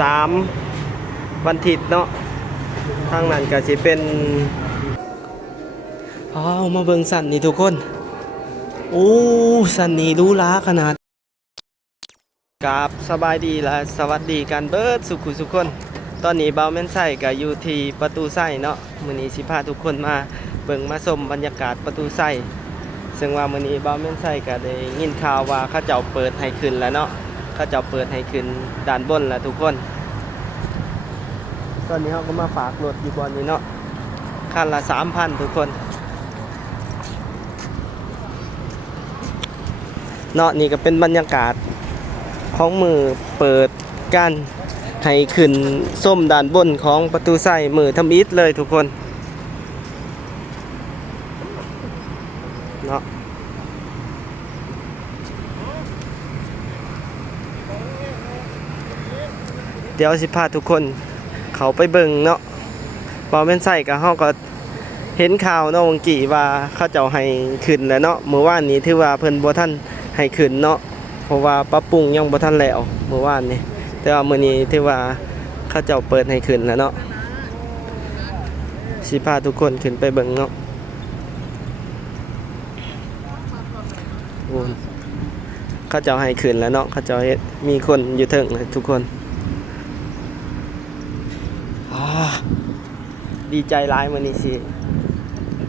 สามวันทิตเนาะทางนั้นก็สิเป็นอ้าวมาเบิ่งสันนี่ทุกคน โอ้สันนี่รู้ล้าขนาดกราบสบายดีและสวัสดีกันเบิดสุขุสุขคน ตอนนี้เบาแม่นไส้ก็อยู่ที่ประตูไส้เนาะมื้อนี้สิพาทุกคนมาเบิ่งมาชมบรรยากาศประตูไส้ซึ่งว่ามื้อนี้เบาแม่นไส้ก็ได้ยินข่าวว่าเขาเจ้าเปิดให้ขึ้นแล้วเนาะ เขาจ้าเปิดให้ขึ้นด้านบนแล้วทุกคน ตอนนี้เขาก็มาฝากรถอยู่บนนี้เนาะคันละ3,000ทุกคนเนาะนี่ก็เป็นบรรยากาศของมือเปิดการให้ขึ้นส้มด้านบนของประตูใส่มือทำอิฐเลยทุกคนเนาะ เดี๋ยวสิพาทุกคนเขาไปเบิ่งเนาะบอแม่นใส่กับเฮาก็เห็นข่าวเนาะวังกี่ว่าเขาเจ้าให้ขึ้นแล้วเนาะเมื่อวานนี้ถือว่าเพิ่นบ่ทันให้ขึ้นเนาะเพราะว่าปรับปรุงยังบ่ทันแล้วเมื่อวานนี้แต่ว่ามื้อนี้ถือว่าเขาเจ้าเปิดให้ขึ้นแล้วเนาะสิพาทุกคนขึ้นไปเบิ่งเนาะเขาเจ้าให้ขึ้นแล้วเนาะเขาเจ้าเฮ็ดมีคนอยู่เทิงเลยทุกคนอ่า ดีใจหลายมือนี้สิ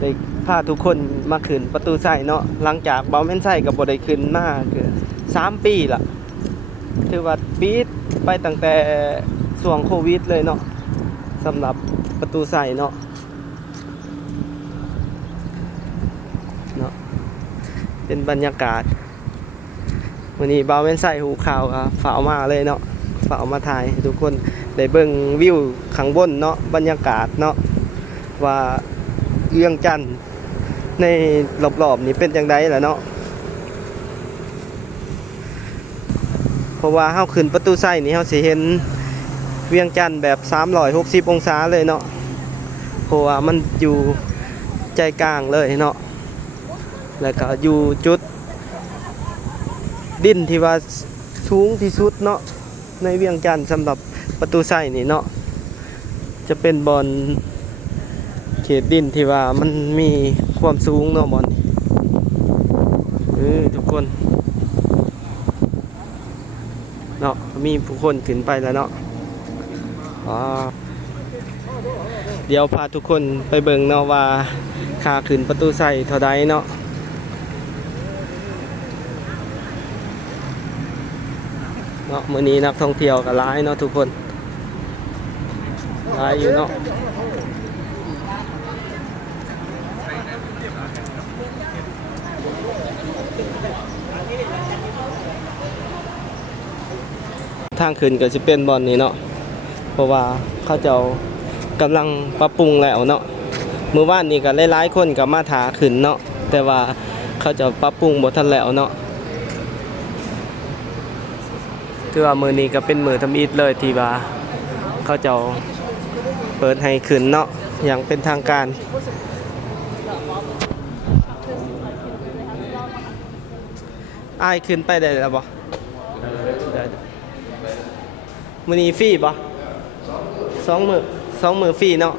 ได้พาทุกคนมาขึ้นประตูใส่เนาะหลังจากเบาแม่นใส่ก็บ่ได้ขึ้นมาคือ3ปีละถือว่าปิดไปตั้งแต่ช่วงโควิดเลยเนาะสำหรับประตูใส่เนาะเนาะเป็นบรรยากาศวันนี้บาวเว้นใส่หูข่าวครับฝามาเลยเนาะฝามาถ่ายทุกคนได้เบิ่งวิวข้างบนเนาะบรรยากาศเนาะ ว่าเวียงจันทน์ในรอบๆนี้เป็นจังไดล่ะเนาะเพราะว่าเฮาขึ้นประตูไส้นี่เฮาสิเห็นเวียงจันทน์แบบ 360 องศาเลยเนาะเพราะว่ามันอยู่ใจกลางเลยเนาะแล้วก็อยู่จุด ดินที่ว่าสูงที่สุดเนาะในเวียงจันทน์สำหรับประตูไส้นี่เนาะจะเป็นบอล ตดินที่ว่ามันมีความสูงเนาะบอลเออทุกคนเนาะมีผู้คนขึ้นไปแล้วเนาะเดี๋ยวพาทุกคนไปเบิ่งเนาะว่าคาขึ้นประตูใส่เท่าใดเนาะเนาะมื้อนี้นักท่องเที่ยวก็หลายเนาะทุกคนหลายอยู่เนาะ ทางขึ้นก็สิเป็นบอลนี้เนาะเพราะว่าเขาเจ้ากำลังปรับปรุงแล้วเนาะเมื้อวานนี้ก็หลายๆคนก็มาถาขึ้นเนาะแต่ว่าเขาจะปรับปรุงบ่ทันแล้วเนาะถือว่ามือนี้ก็เป็นมือทำอิฐเลยที่ว่าเขาเจ้าเปิดให้ขึ้นเนาะอย่างเป็นทางการอายขึ้นไปได้แล้วบ่ได้ มื้อนี้ฟรีบ่สองมือสองมือฟรีเนาะ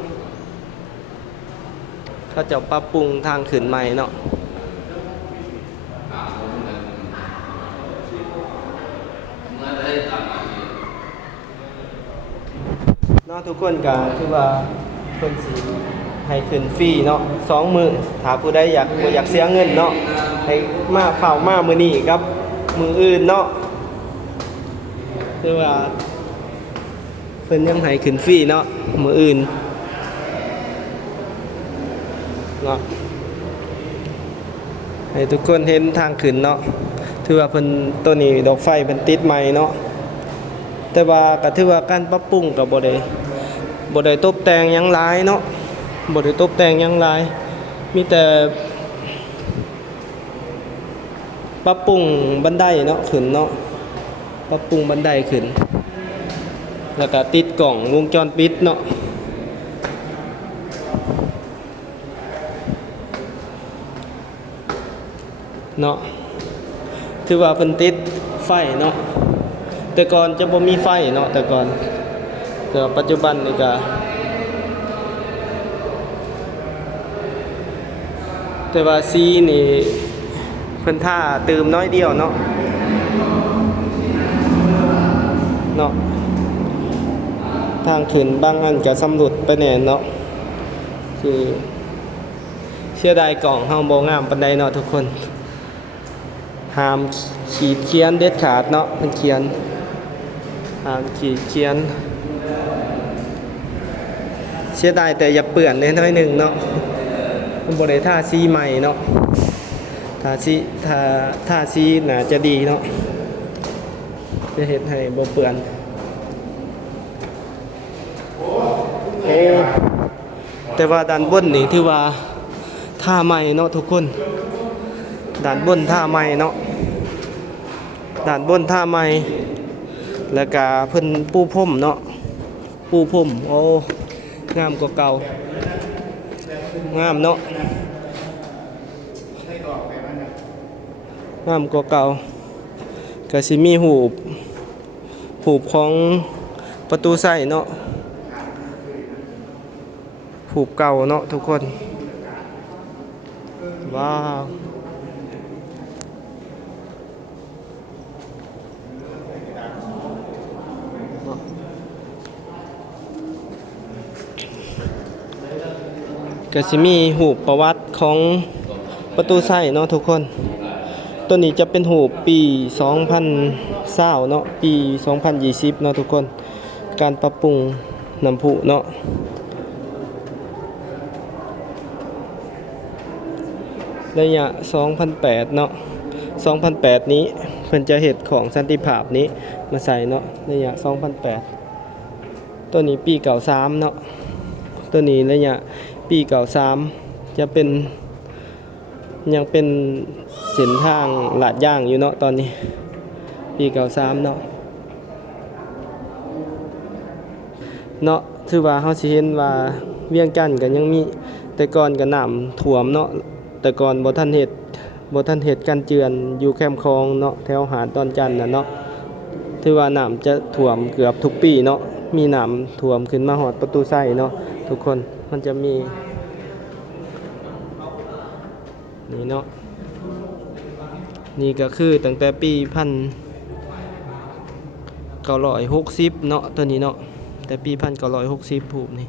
เขาจะปรับปรุงทางขึ้นใหม่เนาะเนาะทุกคนก็คือว่าเพิ่นสิให้ขึ้นฟรีเนาะสองมือถ้าผู้ใดอยากบ่อยากเสียเงินเนาะให้มาเฝ้ามามื้อนี้ครับ มืออื่นเนาะคือว่า พิ่นยังให้ขึ้นฟรีเนาะมืออื่นเนาะให้ทุกคนเห็นทางขึ้นเนาะถือว่าเพิ่นตัวนี้ดอกไฟเพิ่นติดใหม่เนาะแต่ว่าก็ถือว่าการปรับปรุงก็บ่ได้บ่ได้ตกแต่งหยังหลายเนาะบ่ได้ตกแต่งหยังหลาย มีแต่ปรับปรุงบันไดเนาะขึ้นเนาะปรับปรุงบันไดขึ้น แล้วก็ติดกล่องวงจรปิดเนาะเนาะถือว่าเป็นติดไฟเนาะแต่ก่อนจะบ่มีไฟเนาะแต่ก่อนก็ปัจจุบันนี่ก็แต่ว่าซีนี่เพิ่นท่าเตื่มน้อยเดียวเนาะเนาะ ทางขึ้นบางอันก็สำรุดไปแน่เนาะคือ เชื่อได้กล่องเฮาบ่งามปานใดเนาะทุกคนห้ามขีดเขียนเด็ดขาดเนาะมันเขียนห้ามขีดเขียนเสียดายแต่อย่าเปื่อนเลยน้อยหนึ่งเนาะมันบริท่าซีใหม่เนาะท่าซีท่าท่าซีน่าจะดีเนาะจะเห็นให้บ่เปื่อนโอ้ แต่ว่าด้านบนนี่ที่ว่าท่าใหม่เนาะทุกคนด่านบนท่าไม้เนาะด่านบนท่าไม้แล้วก็เพิ่นปูพรมเนาะปูพรมโอ้งามกว่าเก่างามเนาะงามกว่าเก่าก็สิมีหูบหูบของประตูใส่เนาะ หูบเก่าเนาะทุกคน ว้าวก็สิมีหูปประวัติของประตูไส้เนาะทุกคน ตัวนี้จะเป็นหูปี2020เนาะปี 2020เนาะทุกคน การปรับปรุงน้ำพุเนาะ ระยะ 2008 เนาะ2008 นี้เพิ่นจะเห็ดของสันติภาพนี้มาใส่เนาะระยะ 2008 ตัวนี้ปี93เนาะตัวนี้ระยะปีเก่าสามจะเป็น ยังเป็นเส้นทางลาดย่างอยู่เนาะตอนนี้ ปีเก่าสามเนาะเนาะถือว่าเฮาสิเห็นว่าเวียงจันทน์ก็ยังมีแต่ก่อนก็น้ำท่วมเนาะ แต่ก่อนบ่ทันเฮ็ดบ่ทันเฮ็ดกันเจือนอยู่แคมคลองเนาะแถวหาดตอนจันน์น่ะเนาะถือว่าน้ำจะท่วมเกือบทุกปีเนาะมีน้ำท่วมขึ้นมาหอดประตูไส้เนาะทุกคนมันจะมีนี่เนาะนี่ก็คือตั้งแต่ปีพันเก้าร้อยหกสิบเนาะตัวนี้เนาะแต่ปีพันเก้าร้อยหกสิบผูกนี่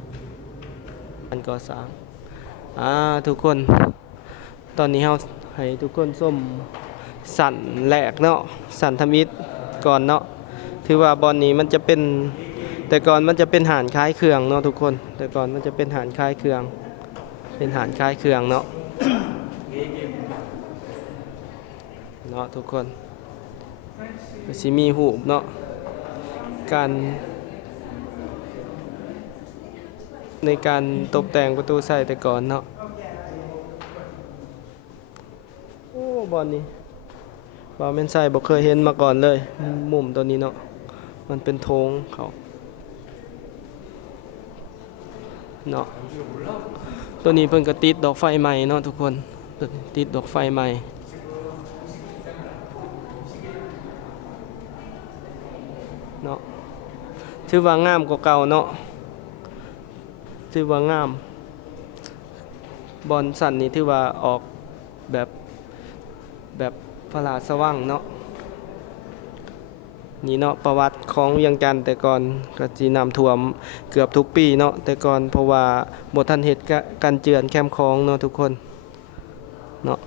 พันก่อสร้างอ่าทุกคน ตอนนี้เฮาให้ทุกคนส้มสั่นแหลกเนาะสั่นทมิตรก่อนเนาะถือว่าบอลนี้มันจะเป็นแต่ก่อนมันจะเป็นหานคล้ายเครื่องเนาะทุกคน แต่ก่อนมันจะเป็นหานคล้ายเครื่อง เป็นหานคล้ายเครื่องเนาะเนาะทุกคนก็สิมีหูเนาะการในการตกแต่งประตูใส่แต่ก่อนเนาะ บอลนี้บอลเมนใส่บ่เคยเห็นมาก่อนเลย มุมตัวนี้เนาะมันเป็นโถงเขาเนาะตัวนี้เพิ่นก็ติดดอกไฟใหม่เนาะทุกคนติดดอกไฟใหม่เนาะถือว่างามกว่าเก่าเนาะถือว่างาม บอลสั่นนี่ถือว่าออกแบบ แบบฟลาสว่างเนาะนี่เนาะประวัติของเวียงจันทน์แต่ก่อนก็สิน้ำท่วมเกือบทุกปีเนาะแต่ก่อนเพราะว่าบ่ทันเฮ็ดกะกันเจือนแคมคลองเนาะทุกคนเนาะ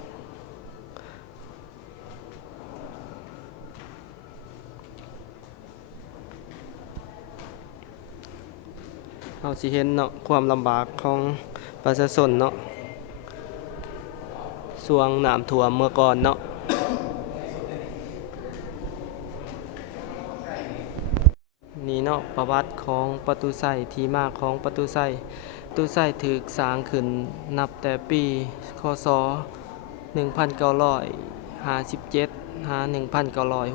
เราสิเห็นเนาะความลำบากของประชาชนเนาะ ช่วงน้ำท่วมเมื่อก่อนเนาะนี่เนาะประวัติของประตูไส้ที่มาของประตูไส้ประตูไส้ถูกสร้างขึ้นนับแต่ปีคศ1957หา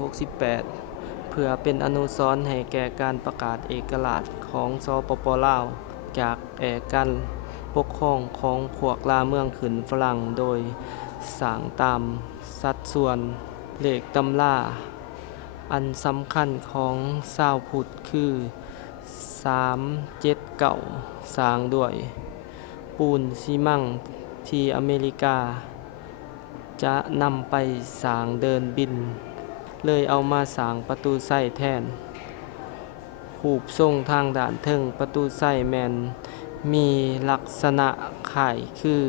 1968 เพื่อเป็นอนุสรณ์ให้แก่การประกาศเอกราชของสปปลาว จากแอกการ ปกครองของพวกลาเมืองขึ้นฝรั่งโดยสางตามสัดส่วนเลขตำราอันสำคัญของชาวพุทธคือสามเจ็ดเก่าสางด้วย ปูนซีมังที่อเมริกา จะนำไปสางเดินบิน เลยเอามาสางประตูไส้แทน หูบทรงทางด่านเทิงประตูไส้แมน มีลักษณะข่ายคือ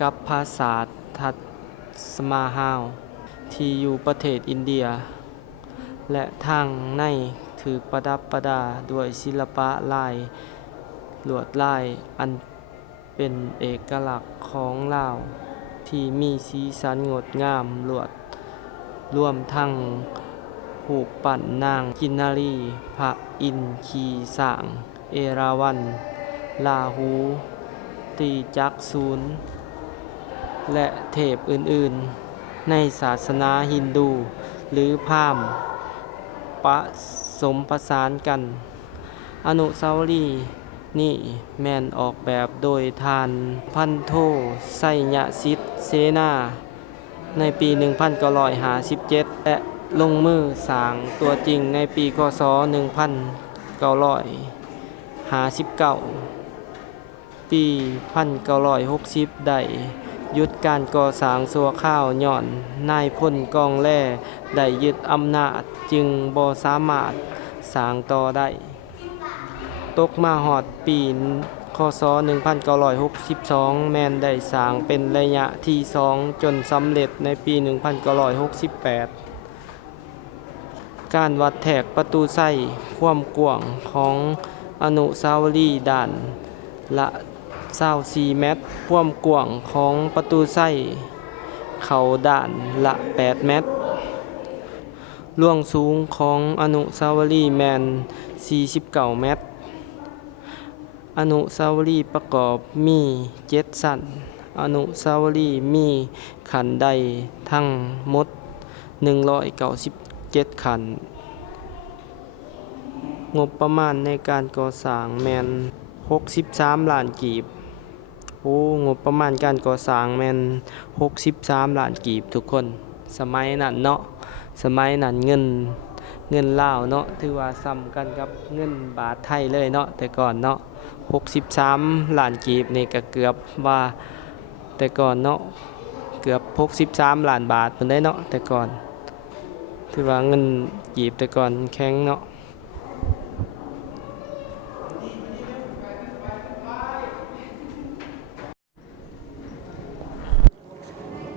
กับภาษาทัดสมาฮาว ที่อยู่ประเทศอินเดีย และทางในถือประดับประดาด้วยศิลปะลายลวดลายอันเป็นเอกลักษณ์ของลาว ที่มีสีสันงดงามลวดรวมทั้งหูปปั่นนางกินนารีพระอินทร์ขีสาง เอราวัณ ลาหู ตีจักศูนย์และเทพอื่นๆ ในศาสนาฮินดูหรือพราหมณ์ปะสมประสานกัน อนุสาวรีย์นี่แม่นออกแบบโดยทานพันโทไสยสิทธิ์เสนาในปี 1957 และลงมือสร้างตัวจริงในปีคศ1959 ปี 1960 ได้ยุดการก่อสร้างสัวข้าวย่อนนายพลกองแล่ได้ยึดอำนาจจึงบ่สามารถสร้างต่อได้ ตกมาหอดปีคศ1962 แมนได้สร้างเป็นระยะที่2จนสำเร็จในปี 1968 การวัดแถกประตูไส้ความกว้างของอนุสาวรีย์ด่านละ 24เมตรความกว้างของประตูไส้เขาด่านละ 8 เมตรล่วงสูงของอนุสาวรีย์แมน 49 เมตร อนุสาวรีย์ประกอบมีเจ็ดสันอนุสาวรีย์มีขันใดทั้งหมด 197 ขัน งบประมาณในการก่อสร้างแมน 63 ล้านกีบ โอ้งบประมาณการก่อสร้างแมน63 ล้านกีบทุกคน สมัยนั้นเนาะสมัยนั้นเงินเงินลาวเนาะถือว่าซ้ำกันกับเงินบาทไทยเลยเนาะแต่ก่อนเนาะ63 ล้านกีบนี่ก็เกือบว่าแต่ก่อนเนาะเกือบ 63 ล้านบาทเพิ่นได้เนาะแต่ก่อนถือว่าเงินกีบแต่ก่อนแข็งเนาะ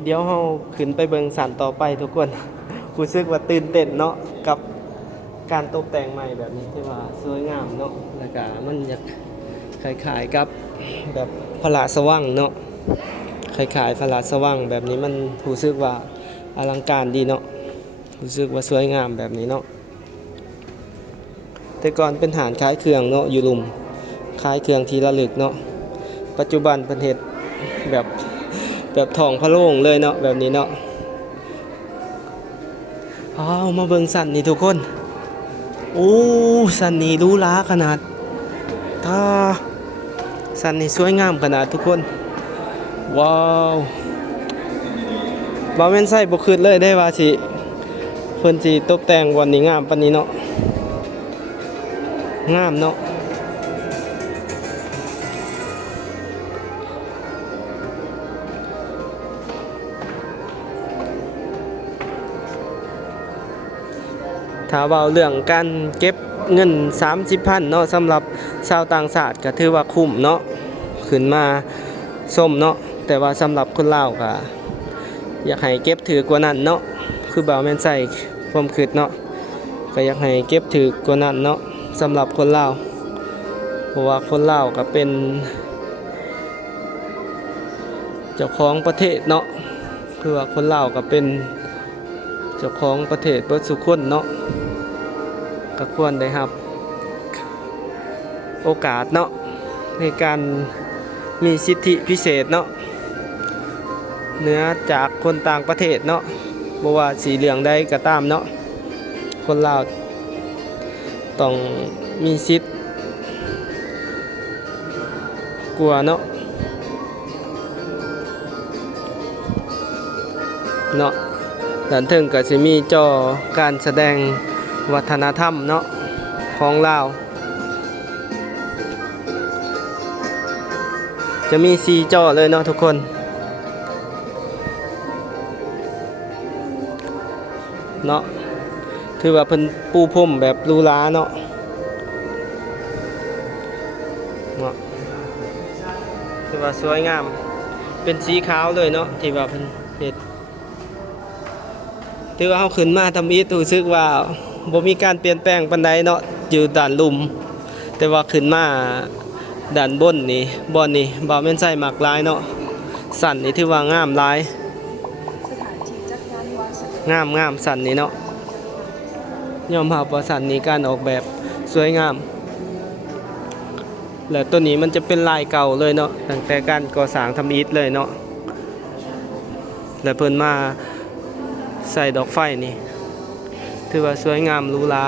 เดี๋ยวเราขึ้นไปเบิงสันต่อไปทุกคนรู้สึกว่าตื่นเต้นเนาะกับการตกแต่งใหม่แบบนี้ที่ว่าสวยงามเนาะแล้วก็มันอยากคล้ายๆกับแบบพระราชวังเนาะคล้ายๆพระราชวังแบบนี้มันรู้สึกว่าอลังการดีเนาะรู้สึกว่าสวยงามแบบนี้เนาะแต่ก่อนเป็นฐานขายเครื่องเนาะอยู่ลุมขายเครื่องทีละลึกเนาะปัจจุบันเป็นเฮ็ดแบบ แบบทองพระโล่งเลยเนาะแบบนี้เนาะอ้าวมาเบิงสันนี่ทุกคน โอ้สันนี่รู้ล้าขนาดตาสันนี่สวยงามขนาดทุกคน ว้าวบ่แม่นใส่บ่คืดเลยได้ว่าสิเพิ่นสิตกแต่งวันนี้งามปานนี้เนาะงามเนาะ ถ้าเว้าเรื่องการเก็บเงิน 30พันเนาะสำหรับชาวต่างชาติก็ถือว่าคุ้มเนาะขึ้นมาส้มเนาะแต่ว่าสำหรับคนลาวก็อยากให้เก็บถือกว่านั้นเนาะคือบ่าวแม่นใส่ความคิดเนาะก็อยากให้เก็บถือกว่านั้นเนาะสำหรับคนลาวเพราะว่าคนลาวก็เป็น เจ้าของประเทศเนาะคือว่าคนลาวก็เป็น เจ้าของประเทศเบิดสุคนเนาะ ก็ควรได้ครับ โอกาสเนาะในการมีสิทธิพิเศษเนาะเนื้อจากคนต่างประเทศเนาะบ่ว่าสีเหลืองใดก็ตามเนาะคนลาวต้องมีสิทธิ์กลัวเนาะเนาะด้านเทิงก็จะมีจอการแสดง วัฒนธรรมเนาะของลาว จะมีสีจ่อเลยเนาะทุกคน เนาะถือว่าเพิ่นปูพุ่มแบบลูล้าเนาะเนาะถือว่าสวยงาม เป็นสีขาวเลยเนาะที่ว่าเพิ่นเห็ดถือว่าเขาขึ้นมาทำอีทรู้สึกว่า บ่มีการเปลี่ยนแปลงปานใดเนาะอยู่ด่านลุม แต่ว่าขึ้นมาด่านบนนี่บ่อนนี่บ่แม่นใส่หมากหลายเนาะสั่นนี่ถือว่างามหลาย งามงามสันนี่เนาะยอมรับว่าสันนี้การออกแบบสวยงาม และตัวนี้มันจะเป็นลายเก่าเลยเนาะตั้งแต่การก่อสร้างทำอีทเลยเนาะและเพิ่นมาใส่ดอกไฟนี่ ถือว่าสวยงามหรูหรา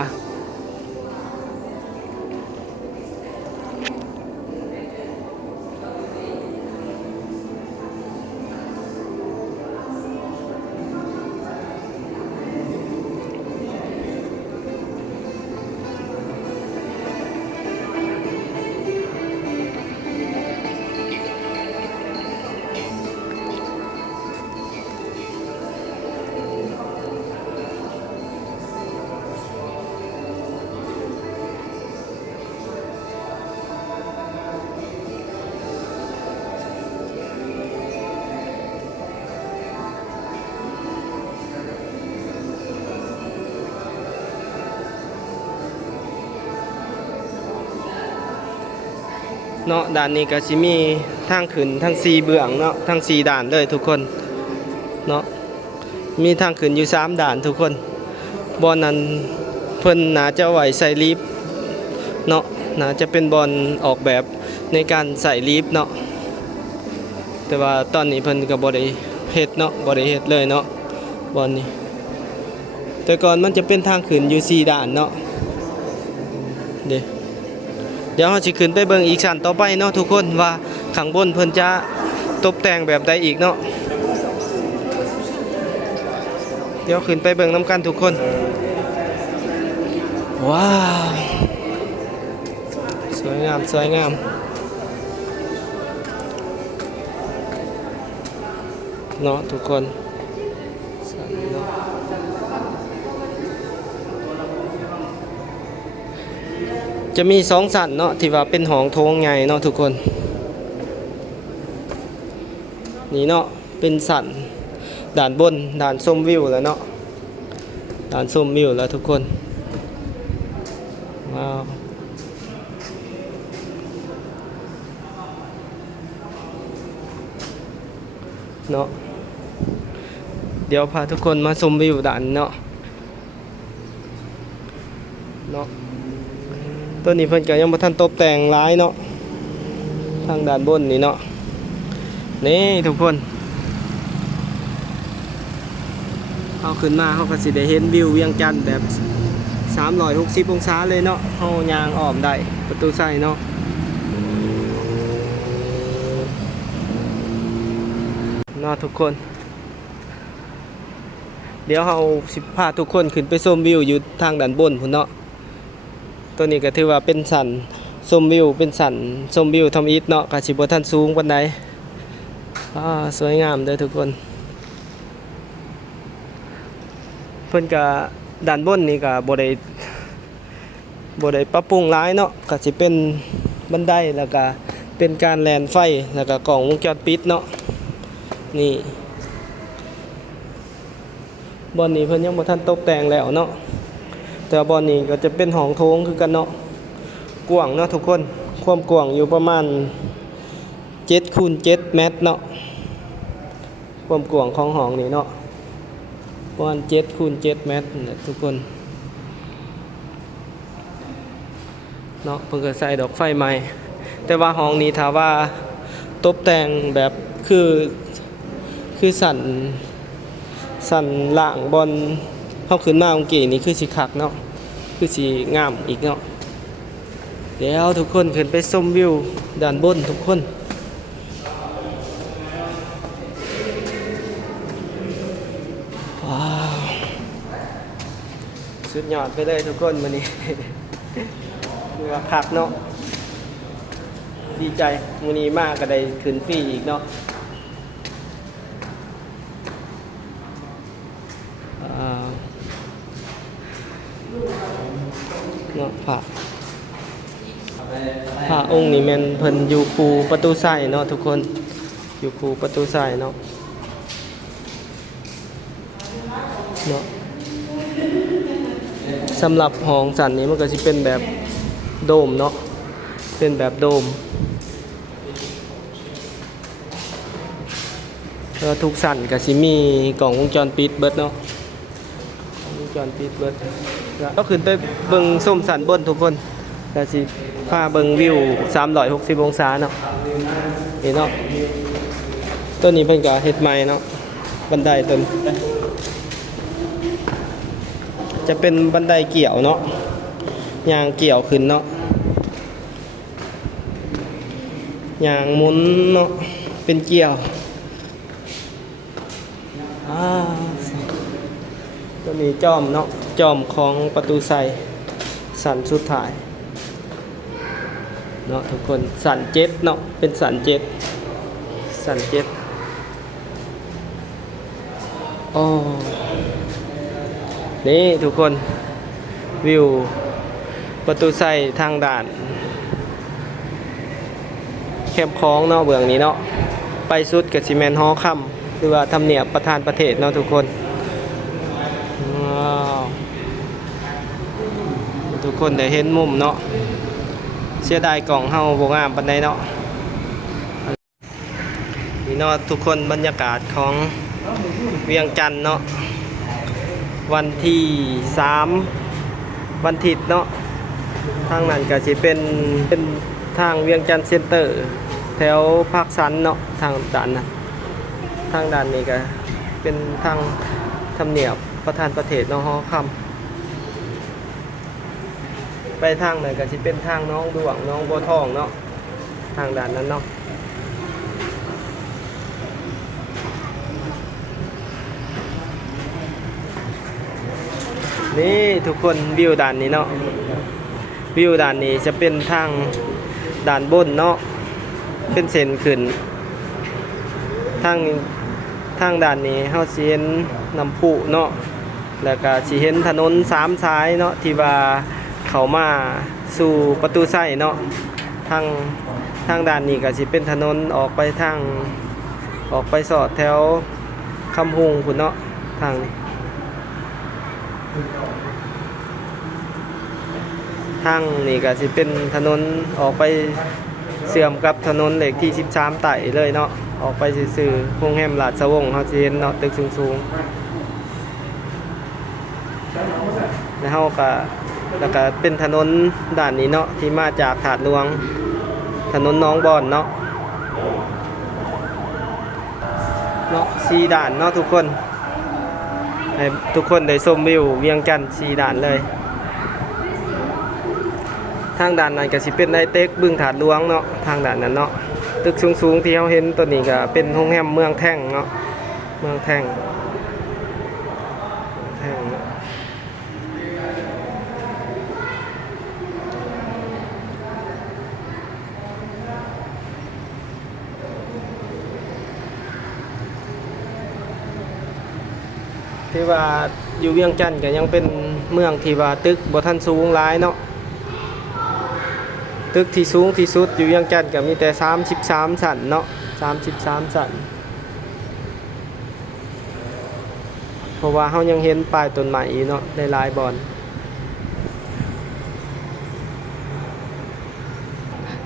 เนาะด่านนี้ก็สิมีทางขึ้นทั้งสีเบื้องเนาะทั้งสีด่านเลยทุกคนเนาะมีทางขึ้นอยู่สามด่านทุกคนบอนนั้นเพิ่นน่าจะไหวใส่ลิฟเนาะน่าจะเป็นบอลออกแบบในการใส่ลิฟเนาะแต่ว่าตอนนี้เพิ่นก็บ่ได้เฮ็ดเนาะบ่ได้เฮ็ดเลยเนาะบอลนี้ แต่ก่อนมันจะเป็นทางขึ้นอยู่สี่ด่านเนาะเด้ ดี๋ยวเราจะขึ้นไปเบิ่งอีกชั้นต่อไปเนาะทุกคนว่าข้างบนเพิ่นจะตกแต่งแบบใดอีกเนาะเดี๋ยวขึ้นไปเบิ่งน้ำกันทุกคน ว้าว สวยงามสวยงามเนาะทุกคน จะมีสองสันเนาะที่ว่าเป็นหองโถงใหญ่เนาะทุกคน นี่เนาะเป็นสันด่านบนด่านส้มวิวแล้วเนาะด่านส้มวิวแล้วทุกคนว้าวเนาะเดี๋ยวพาทุกคนมาชมวิวด่านเนาะเนาะ ตัวนี้เพิ่นก็ยังบ่ทันตกแต่งร้ายเนาะทางด้านบนนี่เนาะนี่ทุกคนเอาขึ้นมาเขาก็สิได้เห็นวิวเวียงจันทน์แบบ 360 องศาเลยเนาะเฮายางอ้อมได้ประตูใส่เนาะเนาะทุกคน เดี๋ยวเฮาสิพาทุกคนขึ้นไปชมวิวอยู่ทางด้านบนพุ่นเนาะ ตัวนี้ก็ถือว่าเป็นสันชมวิวเป็นสันชมวิวทำอีทเนาะกะสิบ่ทันสูงปานใดอ่าสวยงามเด้อทุกคน เพิ่นก็ด้านบนนี่ก็บ่ได้บ่ได้ปรับปรุงหลายเนาะก็สิเป็นบันไดแล้วก็เป็นการแลนไฟแล้วก็กล่องวงจรปิดเนาะนี่บอนนี้เพิ่นยังบ่ทันตกแต่งแล้วเนาะ แต่บอนนี้ก็จะเป็นห้องโถงคือกันเนาะกว้างเนาะทุกคน ความกว้างอยู่ประมาณ7คูณ7เมตรเนาะความกว้างของห้องนี้เนาะประมาณ7คูณ7เมตรนะทุกคนเนาะเพิ่นก็ใส่ดอกไฟใหม่ แต่ว่าห้องนี้ถาว่าตกแต่งแบบคือคือสั่นสั่นล่างบน เข้าขึ้นมาเมื่อกี้นี่คือสีคักเนาะคือสีงามอีกเนาะเดี๋ยวทุกคนขึ้นไปชมวิวด้านบนทุกคนว้าวสุดยอดไปเลยทุกคนวันนี้คือว่าคักเนาะดีใจมื้อนี้มากก็ได้ขึ้นฟรีอีกเนาะอ่าเนาะพ ระพระองค์นี่แม่นเพิ่นอยู่คูประตูใส่เนาะทุกคนอยู่คูประตูใส่เนาะเนาะสำหรับห้องสันนี้มันก็สิเป็นแบบโดมเนาะเป็นแบบโดมแล้วทุกสันก็สิมีกล่องวงจรปิดเบิดเนาะวงจรปิดเบิด ก็ขึ้นไปเบิ่งส้มสันบนทุกคนก็สิพาเบิ่งวิว 360 องศาเนาะเห็นเนาะต้นนี้เพิ่นก็เฮ็ดใหม่เนาะบันไดต้นจะเป็นบันไดเกี่ยวเนาะยางเกี่ยวขึ้นเนาะยางมุนเนาะเป็นเกี่ยวอ่าก็มีจอมเนาะ จอมของประตูใส่สันสุดท้ายเนาะทุกคนสันเจ็ดเนาะเป็นสันเจ็ดสันเจ็ดโอ้นี่ทุกคนวิวประตูใส่ทางด่านแคมคลองเนาะเบื้องนี้เนาะไปสุดกับซีเมนฮอค่ำหรือว่าทำเนียบประธานประเทศเนาะทุกคนว้าวทุก คนได้เห็นมุมเนาะเสียดายกล่องเฮาบ่งามปานใดเนาะนี่เนาะทุกคนบรรยากาศของเวียงจันทน์เนาะวันที่3วันอาทิตย์เนาะทางนั้นก็สิเป็นเป็นทางเวียงจันทน์เซ็นเตอร์แถวภาคสันเนาะทางด่านนะทางด่านนี้ก็เป็นทางทำเนียบประธานประเทศเนาะฮอคำ ไปทางไหนก็สิเป็นทางน้องดวงน้องบัวทองเนาะทางด่านนั้นเนาะนี่ทุกคนวิวด่านนี้เนาะวิวด่านนี้จะเป็นทางด่านบนเนาะเป็นเส้นขึ้นทางทางด้านนี้เฮาสิเห็นน้ำพุเนาะแล้วก็สิเห็นถนนสามสายเนาะที่ว่า เข้ามาสู่ประตูไส้เนาะทางทางด้านนี้ก็สิเป็นถนนออกไปทางออกไปสอดแถวคำฮุงพุ่นเนาะทางนี้ทางนี้ก็สิเป็นถนนออกไปเสื่อมกับถนนเหล็กที่ 13 ไต่เลยเนาะออกไปซื่อๆโรงแรมลาดสวงเฮาสิเห็นเนาะตึกสูงๆแล้วเฮาก็ แล้วก็เป็นถนนด้านนี้เนาะที่มาจากถาดหลวง ถนนน้องบอนเนาะเนาะสีด่านเนาะทุกคนให้ทุกคนได้ชมวิวเวียงจันทร์สีด่านเลย ทางด่านนั้นก็สิเป็นไดเต็กบึงถาดหลวงเนาะทางด่านนั้นเนาะตึกสูงๆที่เราเห็นตัวนี้ก็เป็นโรงแรมเมืองแท่งเนาะเมืองแท่งแท่งเนาะ ที่ว่าอยู่เวียงจันทน์ก็ยังเป็นเมืองที่ว่าตึกบ่ทันสูงหลายเนาะตึกที่สูงที่สุดอยู่เวียงจันทน์ก็มีแต่ 33สันเนาะ33สันเพราะว่าเฮายังเห็นป้ายต้นไม้อีกเนาะในหลายบอน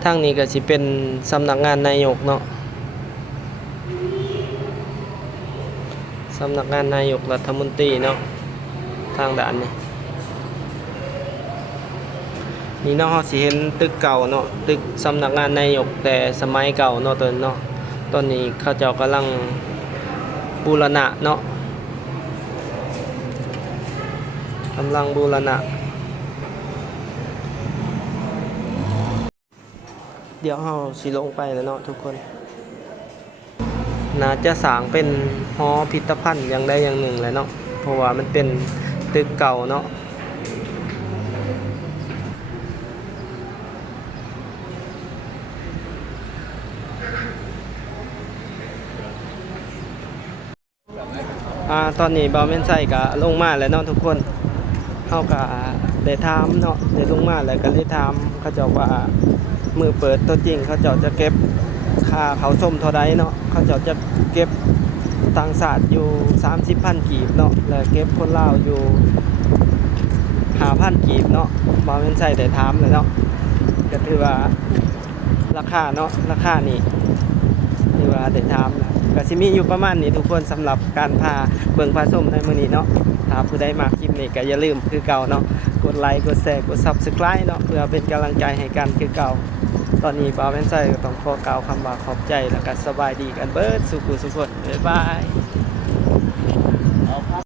ทางนี้ก็สิเป็นสำนักงานนายกเนาะ สำนักงานนายกรัฐมนตรีเนาะทางด่านนี้นี่เนาะเราสิเห็นตึกเก่าเนาะตึกสำนักงานนายกแต่สมัยเก่าเนาะตอนเนาะตอนนี้เขาเจ้ากำลังบูรณะเนาะกำลังบูรณะ เดี๋ยวเราสิลงไปแล้วเนาะทุกคน น่าจะสางเป็นหอพิพิธภัณฑ์อย่างใดอย่างหนึ่งแหละเนาะเพราะว่ามันเป็นตึกเก่าเนาะตอนนี้บาเมนไซก็ลงมาแล้วเนาะทุกคนเขาก็ได้ทามเนาะได้ลงมาแล้วก็ได้ทามเขาเจ้าว่ามือเปิดตัวจริงเขาเจ้าจะเก็บ ค่าเขาส้มเท่าใดเนาะเขาจ้าจะเก็บต่างศาสตร์อยู่ 30,000กีบเนาะแล้วเก็บคนลาวอยู่5,000กีบเนาะบาวแม่นใส่ได้ถามเลยเนาะก็ถือว่าราคาเนาะราคานี่ที่ว่าได้ถามก็สิมีอยู่ประมาณนี้ทุกคนสำหรับการพาเบิ่งพาส้มในมื้อนี้เนาะถ้าผู้ใดมาคลิปนี้ก็อย่าลืมคือเก่าเนาะกดไลค์กดแชร์กด Subscribe เนาะเพื่อเป็นกำลังใจให้กันคือเก่า ตอนนี้บ่าวแม่นไส้ก็ต้องขอกล่าวคำว่าขอบใจแล้วก็สบายดีกันเบิร์ดสุขุสุขคนบ๊ายบาย